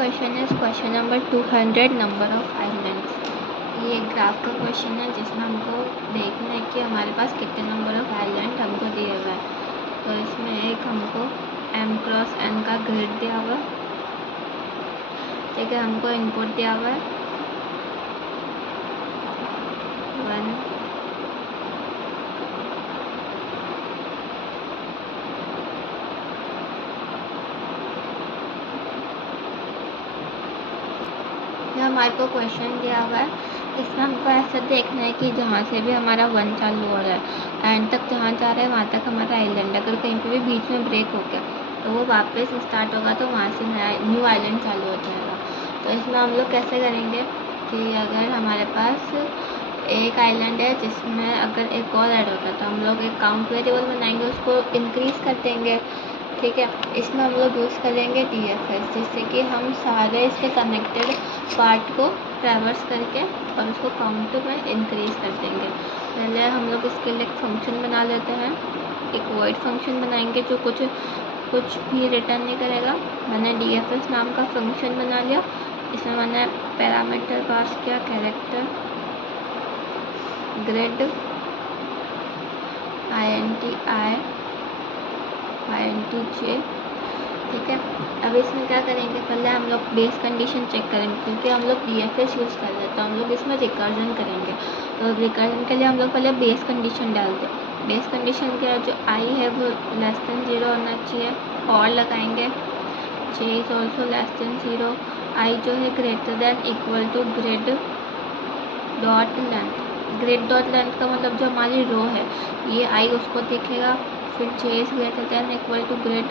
Question is question number 200 number of islands. ये एक graph का क्वेश्चन है जिसमें हमको देखना है कि हमारे पास कितने नंबर ऑफ आइलैंड हमको दिया हुआ है। तो इसमें एक हमको m क्रॉस n का ग्रिड दिया हुआ है, ठीक है। हमको इनपुट दिया हुआ है 1 हमारे को क्वेश्चन दिया हुआ है। इसमें हमको ऐसा देखना है कि जहाँ से भी हमारा 1 चालू हो रहा है एंड तक जहाँ जा रहा है वहाँ तक हमारा आइलैंड, अगर कहीं पे भी बीच में ब्रेक हो गया तो वो वापस स्टार्ट होगा तो वहाँ से नया न्यू आइलैंड चालू हो जाएगा। तो इसमें हम लोग कैसे करेंगे कि अगर हमारे पास एक आइलैंड है जिसमें अगर एक और ऐड होता है तो हम लोग एक काउंट वेरिएबल बनाएंगे, उसको इंक्रीज कर देंगे, ठीक है। इसमें हम लोग यूज़ करेंगे DFS, जिससे कि हम सारे इसके कनेक्टेड पार्ट को ट्रैवर्स करके और उसको काउंट में इंक्रीज कर देंगे। पहले हम लोग इसके लिए एक फंक्शन बना लेते हैं, एक वॉइड फंक्शन बनाएंगे जो कुछ भी रिटर्न नहीं करेगा। मैंने DFS नाम का फंक्शन बना लिया। इसमें मैंने पैरामीटर पास किया कैरेक्टर ग्रिड INT j, ठीक है। अब इसमें क्या करेंगे, पहले हम लोग बेस कंडीशन चेक करेंगे क्योंकि हम लोग DFS यूज़ कर रहे हैं तो हम लोग इसमें रिकर्जन करेंगे। तो रिकर्जन के लिए हम लोग पहले बेस कंडीशन डालते हैं। बेस कंडीशन क्या जो I है वो लेस देन 0 होना चाहिए, और लगाएंगे j is also less than 0, I जो है greater than equal to grid dot length. Grid dot length का मतलब जो हमारी रो है ये I उसको दिखेगा, फिर j is greater than equal to grid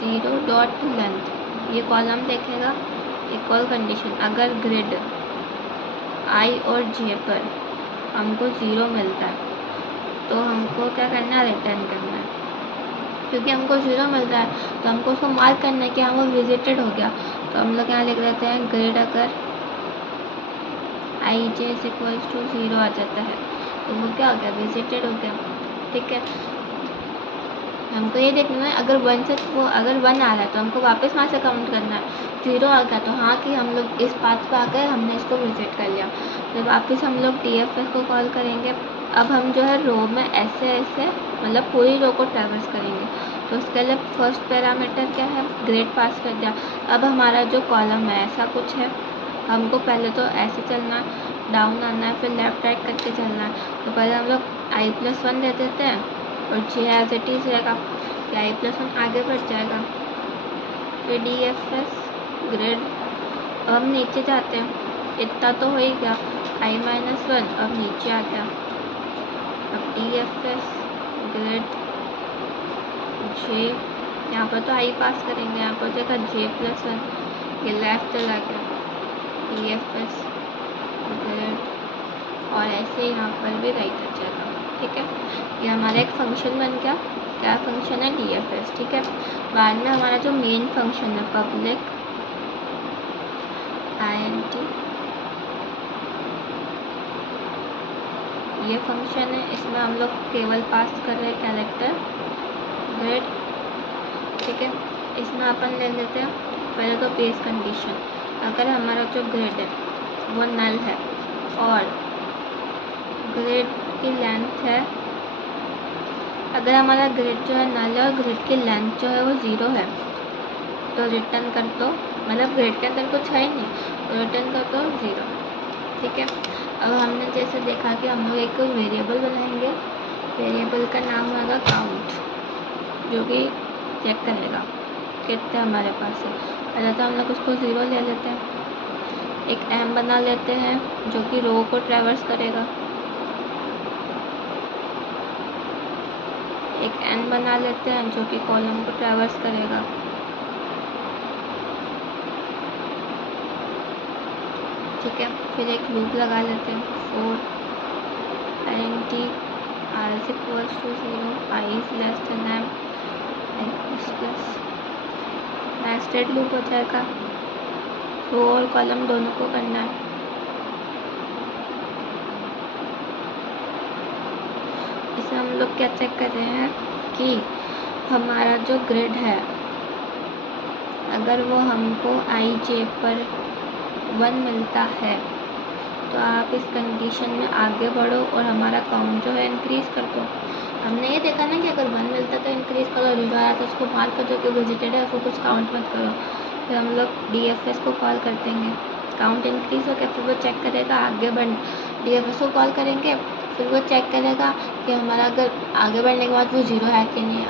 0 dot length, ये कॉलम देखेगा। एक और कंडीशन, अगर ग्रिड I और j पर हमको 0 मिलता है तो हमको क्या करना है, रिटर्न करना है। क्योंकि हमको 0 मिलता है तो हमको उसको मार्क करना है कि हाँ वो विजिटेड हो गया। तो हम लोग यहाँ लिख देते हैं ग्रिड अगर IJ इज इक्वल्स टू 0 आ जाता है तो वो क्या हो गया, विजिटेड हो गया, ठीक है। हमको ये देखना है अगर 1 से वो अगर 1 आ रहा है तो हमको वापस वहाँ से काउंट करना है। 0 आ गया तो हाँ कि हम लोग इस पाथ पे आकर हमने इसको विजिट कर लिया। तो वापस हम लोग DFS को कॉल करेंगे। अब हम जो है रो में ऐसे मतलब पूरी रो को ट्रैवर्स करेंगे। तो उसके लिए फर्स्ट पैरामीटर क्या है, ग्रिड पास कर दिया। अब हमारा जो कॉलम है ऐसा कुछ है, हमको पहले तो ऐसे चलना है, डाउन आना है, फिर लेफ्ट राइट करके चलना है। तो पहले हम लोग I+1 दे देते हैं और j एज इट इज़ रहेगा, I+1 आगे बढ़ जाएगा। फिर DFS ग्रिड, अब हम नीचे जाते हैं, इतना तो हो ही गया, I-1 अब नीचे आ गया। अब DFS ग्रिड j, यहाँ पर तो I पास करेंगे, यहाँ पर देखा J+1, ये लेफ्ट चला गया। DFS ग्रिड और ऐसे यहाँ पर भी राइट आ जाएगा, ठीक है। ये हमारा एक फंक्शन बन गया। क्या फंक्शन है, DFS, ठीक है। बाद में हमारा जो मेन फंक्शन है पब्लिक INT, ये फंक्शन है। इसमें हम लोग केवल पास कर रहे हैं कैरेक्टर ग्रिड, ठीक है। इसमें अपन ले लेते हैं पहले तो बेस कंडीशन, अगर हमारा जो ग्रिड है वो नल है और ग्रिड की लेंथ है, अगर हमारा ग्रिड जो है नल है और ग्रिड की लेंथ जो है वो 0 है तो रिटर्न कर दो, मतलब ग्रिड के अंदर कुछ है ही नहीं तो रिटर्न कर दो 0, ठीक है। अब हमने जैसे देखा कि हम लोग एक वेरिएबल बनाएंगे, वेरिएबल का नाम होगा काउंट, जो कि चेक करेगा कितने हमारे पास है। पहले तो हम लोग उसको 0 ले लेते हैं, एक m बना लेते हैं जो कि रो को ट्रैवर्स करेगा, एक n बना लेते हैं जो कि कॉलम को ट्रैवर्स करेगा, ठीक है। फिर एक लूप लगा लेते हैं for INT r is equals to 0, I is less than m, I++, nested loop हो जाएगा। रो और कॉलम दोनों को करना है। इसमें हम लोग क्या चेक कर रहे हैं कि हमारा जो ग्रिड है अगर वो हमको आई जे पर 1 मिलता है तो आप इस कंडीशन में आगे बढ़ो और हमारा काउंट जो है इंक्रीज़ कर दो। हमने ये देखा ना कि अगर 1 मिलता तो इंक्रीज़ करो, 0 आया तो उसको मार्क कर दो कि विजिटेड है, उसको कुछ काउंट मत करो। फिर हम लोग DFS को कॉल कर देंगे, काउंट इंक्रीज़ हो गया, फिर वो चेक करेगा आगे बढ़, DFS को कॉल करेंगे, फिर वो चेक करेगा कि हमारा अगर आगे बढ़ने के बाद वो 0 है कि नहीं।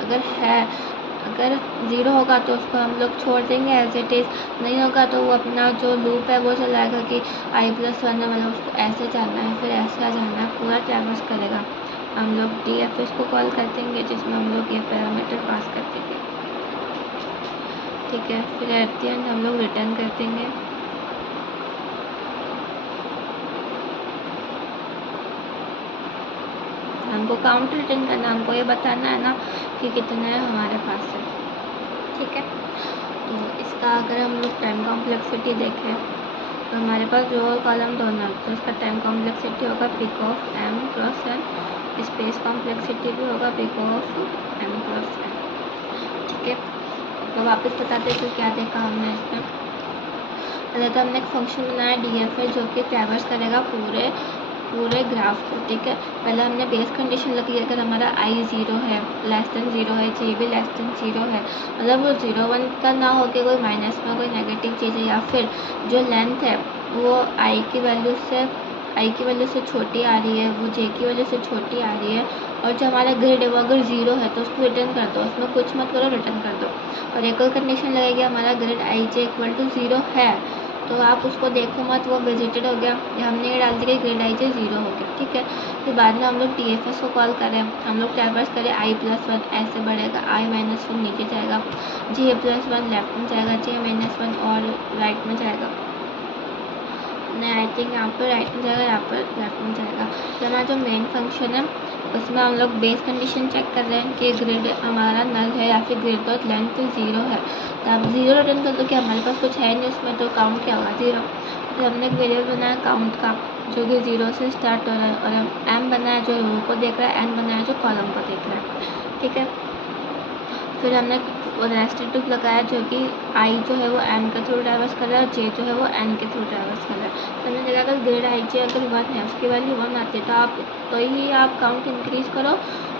अगर 0 होगा तो उसको हम लोग छोड़ देंगे एज इट इज़, नहीं होगा तो वो अपना जो लूप है वो चलाएगा कि i+1 है, मतलब उसको ऐसे जाना है, फिर ऐसे जाना है, पूरा ट्रैवर्स करेगा। हम लोग DFS को कॉल कर देंगे जिसमें हम लोग ये पैरामीटर पास कर देंगे, ठीक है। फिर एट द एंड हम लोग रिटर्न कर देंगे। हमको काउंट रिटर्न करना, हमको ये बताना है ना कि कितना है हमारे पास है, ठीक है। तो इसका अगर हम लोग टाइम कॉम्प्लेक्सिटी देखें तो हमारे पास रो और कॉलम दोनों है, तो इसका टाइम कॉम्प्लेक्सिटी होगा pick of m cross n, space complexity भी होगा pick of m cross n, ठीक है। तो वापस बताते हैं कि क्या देखा हमने इसमें। पहले तो हमने एक फंक्शन बनाया DFS जो कि ट्रैवर्स करेगा पूरे ग्राफ को, ठीक है। पहले हमने बेस कंडीशन लगी अगर हमारा i 0 है, लेस देन 0 है, j भी लेस देन 0 है, मतलब वो 0 1 का ना हो के कोई माइनस में कोई नेगेटिव चीज़ है, या फिर जो लेंथ है वो i की वैल्यू से छोटी आ रही है, वो j की वैल्यू से छोटी आ रही है, और जो हमारा ग्रिड है वो अगर 0 है तो उसको रिटर्न कर दो, उसमें कुछ मत करो, रिटर्न कर दो। और एक और कंडीशन लगेगी हमारा grid i j equal to 0 है तो आप उसको देखो मत, वो विजिटेड हो गया, हमने ये डाल दिया ग्रेड i j 0 हो गया, ठीक है। फिर बाद में हम लोग DFS को कॉल करें, हम लोग ट्रैवर्स करें i+1 ऐसे बढ़ेगा, i-1 नीचे जाएगा, j+1 लेफ्ट में जाएगा, j-1 और राइट में जाएगा, नहीं आई थिंक यहाँ पर राइट में जाएगा, यहाँ पर लेफ्ट में जाएगा। तो हमारा जो मेन फंक्शन है उसमें हम लोग बेस कंडीशन चेक कर रहे हैं कि ग्रिड हमारा नल है या फिर ग्रिड तो लेंथ 0 है, तो आप 0 रिटर्न कर दो कि हमारे पास कुछ है नहीं उसमें, तो काउंट क्या होगा 0। तो हमने एक वेरिएबल बनाया काउंट का जो कि 0 से स्टार्ट हो रहा है, और m बनाया जो रो को देख रहा है, n बनाया जो कॉलम को देख रहा है, ठीक है। फिर हमने रेस्ट्रिक्टिव लगाया जो कि i जो है वो m के थ्रू ट्रैवर्स कर रहा है और j जो है वो n के थ्रू ट्रैवर्स कर रहा है। तो हमने देखा अगर ग्रेड i j अगर 1 है, उसकी वैल्यू 1 आती है तो ही आप काउंट इंक्रीज़ करो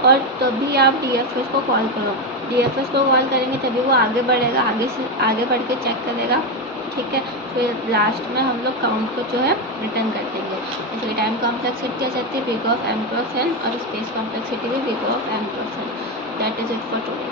और तभी आप DFS को कॉल करो। DFS को कॉल करेंगे तभी वो आगे बढ़ेगा, आगे बढ़ के चेक करेगा, ठीक है। फिर लास्ट में हम लोग काउंट को जो है रिटर्न कर देंगे। इसलिए टाइम कॉम्प्लेक्सिटी आ जाती है pick of m cross n और स्पेस कॉम्प्लेक्सिटी भी pick of m cross n। That is it for today.